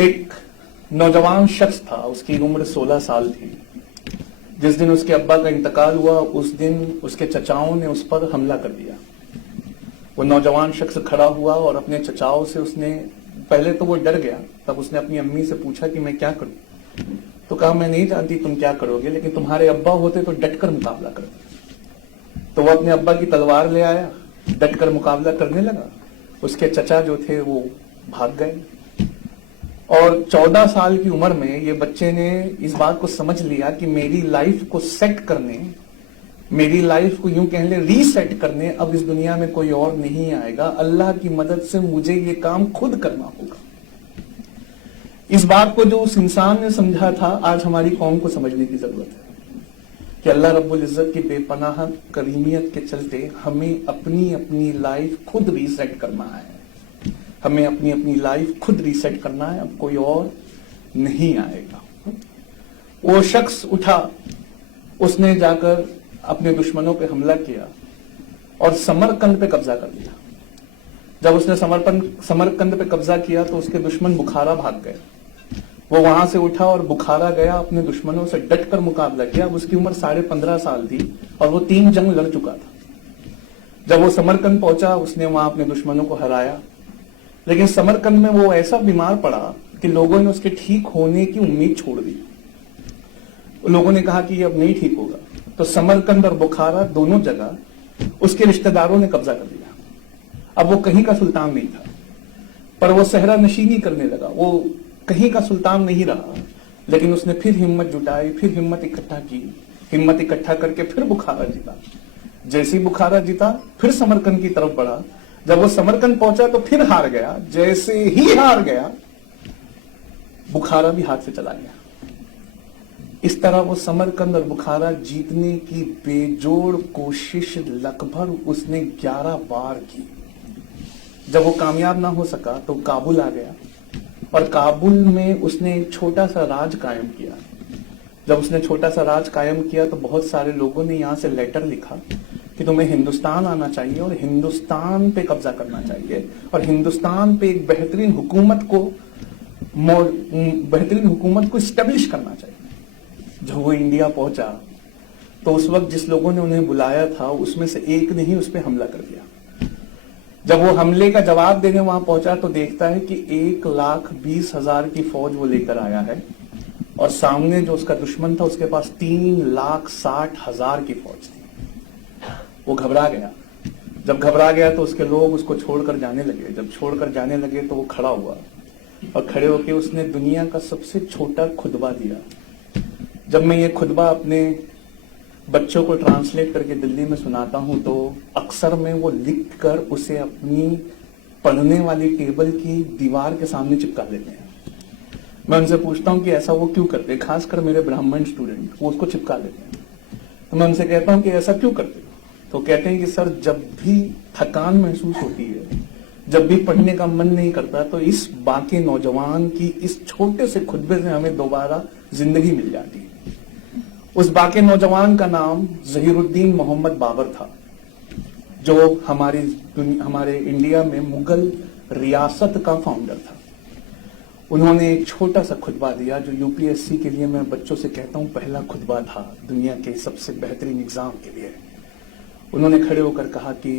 एक नौजवान शख्स था, उसकी उम्र 16 साल थी। जिस दिन उसके अब्बा का इंतकाल हुआ उस दिन उसके चचाओं ने उस पर हमला कर दिया। वो नौजवान शख्स खड़ा हुआ और अपने चचाओं से उसने, पहले तो वो डर गया, तब उसने अपनी अम्मी से पूछा कि मैं क्या करूं। तो कहा मैं नहीं जानती तुम क्या करोगे, लेकिन तुम्हारे अब्बा होते तो डटकर मुकाबला करते। तो वो अपने अब्बा की तलवार ले आया, डटकर मुकाबला करने लगा। उसके चचा जो थे वो भाग गए और 14 साल की उम्र में ये बच्चे ने इस बात को समझ लिया कि मेरी लाइफ को सेट करने, मेरी लाइफ को यूं कह ले रीसेट करने अब इस दुनिया में कोई और नहीं आएगा, अल्लाह की मदद से मुझे ये काम खुद करना होगा। इस बात को जो उस इंसान ने समझा था, आज हमारी कौम को समझने की जरूरत है कि अल्लाह रब्बुल इज्जत की बेपनाह करीमियत के चलते हमें अपनी अपनी लाइफ खुद रीसेट करना है। हमें अपनी अपनी लाइफ खुद रीसेट करना है, अब कोई और नहीं आएगा। वो शख्स उठा, उसने जाकर अपने दुश्मनों पे हमला किया और समरकंद पे कब्जा कर लिया। जब उसने समरकंद पे कब्जा किया तो उसके दुश्मन बुखारा भाग गए। वो वहां से उठा और बुखारा गया, अपने दुश्मनों से डटकर मुकाबला किया। अब उसकी उम्र 15.5 साल थी और वो 3 जंग लड़ चुका था। जब वो समरकंद पहुंचा उसने वहां अपने दुश्मनों को हराया, लेकिन समरकंद में वो ऐसा बीमार पड़ा कि लोगों ने उसके ठीक होने की उम्मीद छोड़ दी। लोगों ने कहा कि ये अब नहीं ठीक होगा। तो समरकंद और बुखारा दोनों जगह उसके रिश्तेदारों ने कब्जा कर लिया। अब वो कहीं का सुल्तान नहीं था, पर वो सहरा नशीनी करने लगा। वो कहीं का सुल्तान नहीं रहा, लेकिन उसने फिर हिम्मत जुटाई, फिर हिम्मत इकट्ठा की। हिम्मत इकट्ठा करके फिर बुखारा जीता। जैसे ही बुखारा जीता फिर समरकंद की तरफ बढ़ा। जब वो समरकंद पहुंचा तो फिर हार गया। जैसे ही हार गया बुखारा भी हाथ से चला गया। इस तरह वो समरकंद और बुखारा जीतने की बेजोड़ कोशिश लगभग उसने 11 बार की। जब वो कामयाब ना हो सका तो काबुल आ गया और काबुल में उसने एक छोटा सा राज कायम किया। जब उसने छोटा सा राज कायम किया तो बहुत सारे लोगों ने यहां से लेटर लिखा कि तुम्हें हिंदुस्तान आना चाहिए और हिंदुस्तान पे कब्जा करना चाहिए और हिंदुस्तान पे एक बेहतरीन हुकूमत को स्टेब्लिश करना चाहिए। जब वो इंडिया पहुंचा तो उस वक्त जिस लोगों ने उन्हें बुलाया था उसमें से एक ने ही उस पर हमला कर दिया। जब वो हमले का जवाब देने वहां पहुंचा तो देखता है कि 1,20,000 की फौज वो लेकर आया है और सामने जो उसका दुश्मन था उसके पास 3,60,000 की फौज थी। वो घबरा गया। जब घबरा गया तो उसके लोग उसको छोड़कर जाने लगे। जब छोड़कर जाने लगे तो वो खड़ा हुआ और खड़े होकर उसने दुनिया का सबसे छोटा खुतबा दिया। जब मैं ये खुतबा अपने बच्चों को ट्रांसलेट करके दिल्ली में सुनाता हूं तो अक्सर मैं वो लिख कर उसे अपनी पढ़ने वाली टेबल की दीवार के सामने चिपका लेते हैं। मैं उनसे पूछता हूं कि ऐसा वो क्यों करते हैं, खासकर मेरे ब्राह्मण स्टूडेंट, वो उसको चिपका लेते हैं। तो मैं उनसे कहता हूं कि ऐसा क्यों करते हो, तो कहते हैं कि सर जब भी थकान महसूस होती है, जब भी पढ़ने का मन नहीं करता, तो इस बाकी नौजवान की इस छोटे से खुतबे से हमें दोबारा जिंदगी मिल जाती है। उस बाकी नौजवान का नाम जहीरुद्दीन मोहम्मद बाबर था, जो हमारे इंडिया में मुगल रियासत का फाउंडर था। उन्होंने एक छोटा सा खुतबा दिया जो यूपीएससी के लिए मैं बच्चों से कहता हूं पहला खुतबा था दुनिया के सबसे बेहतरीन एग्जाम के लिए। उन्होंने खड़े होकर कहा कि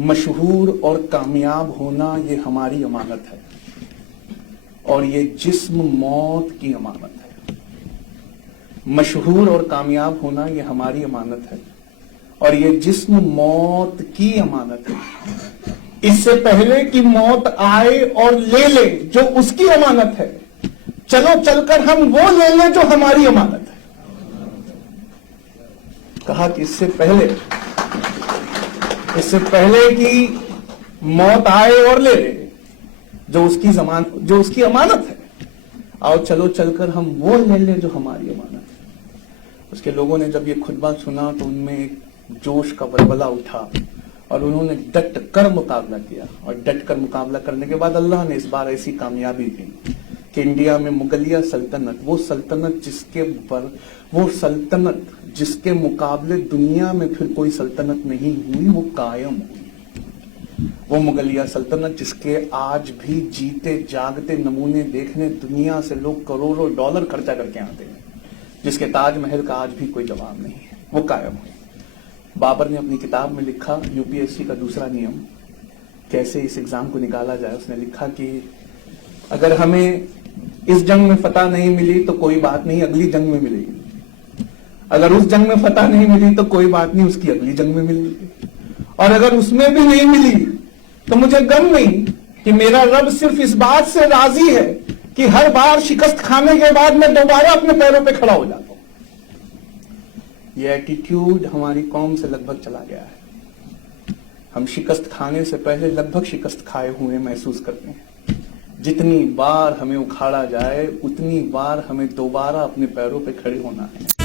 मशहूर और कामयाब होना ये हमारी अमानत है और ये जिस्म मौत की अमानत है। मशहूर और कामयाब होना ये हमारी अमानत है और ये जिस्म मौत की अमानत है। इससे पहले कि मौत आए और ले ले जो उसकी अमानत है, चलो चलकर हम वो ले ले जो हमारी अमानत है। कहा कि इससे पहले कि मौत आए और ले ले जो उसकी अमानत है, आओ चलो चलकर हम वो ले ले जो हमारी अमानत है। उसके लोगों ने जब ये खुतबा सुना तो उनमें एक जोश का बलबला उठा और उन्होंने डट कर मुकाबला किया और डट कर मुकाबला करने के बाद अल्लाह ने इस बार ऐसी कामयाबी दी कि इंडिया में मुगलिया सल्तनत, वो सल्तनत जिसके मुकाबले दुनिया में फिर कोई सल्तनत नहीं हुई, वो कायम हुई। वो मुगलिया सल्तनत जिसके आज भी जीते जागते नमूने देखने दुनिया से लोग करोड़ों डॉलर खर्चा करके आते हैं, जिसके ताजमहल का आज भी कोई जवाब नहीं है, वो कायम हुई। बाबर ने अपनी किताब में लिखा, यूपीएससी का दूसरा नियम कैसे इस एग्जाम को निकाला जाए, उसने लिखा कि अगर हमें इस जंग में फतह नहीं मिली तो कोई बात नहीं, अगली जंग में मिलेगी। अगर उस जंग में फतह नहीं मिली तो कोई बात नहीं, उसकी अगली जंग में मिलेगी। और अगर उसमें भी नहीं मिली तो मुझे गम नहीं कि मेरा रब सिर्फ इस बात से राजी है कि हर बार शिकस्त खाने के बाद मैं दोबारा अपने पैरों पे खड़ा हो जाता हूं। यह एटीट्यूड हमारी कौम से लगभग चला गया है। हम शिकस्त खाने से पहले लगभग शिकस्त खाए हुए महसूस करते हैं। जितनी बार हमें उखाड़ा जाए उतनी बार हमें दोबारा अपने पैरों पे खड़े होना है।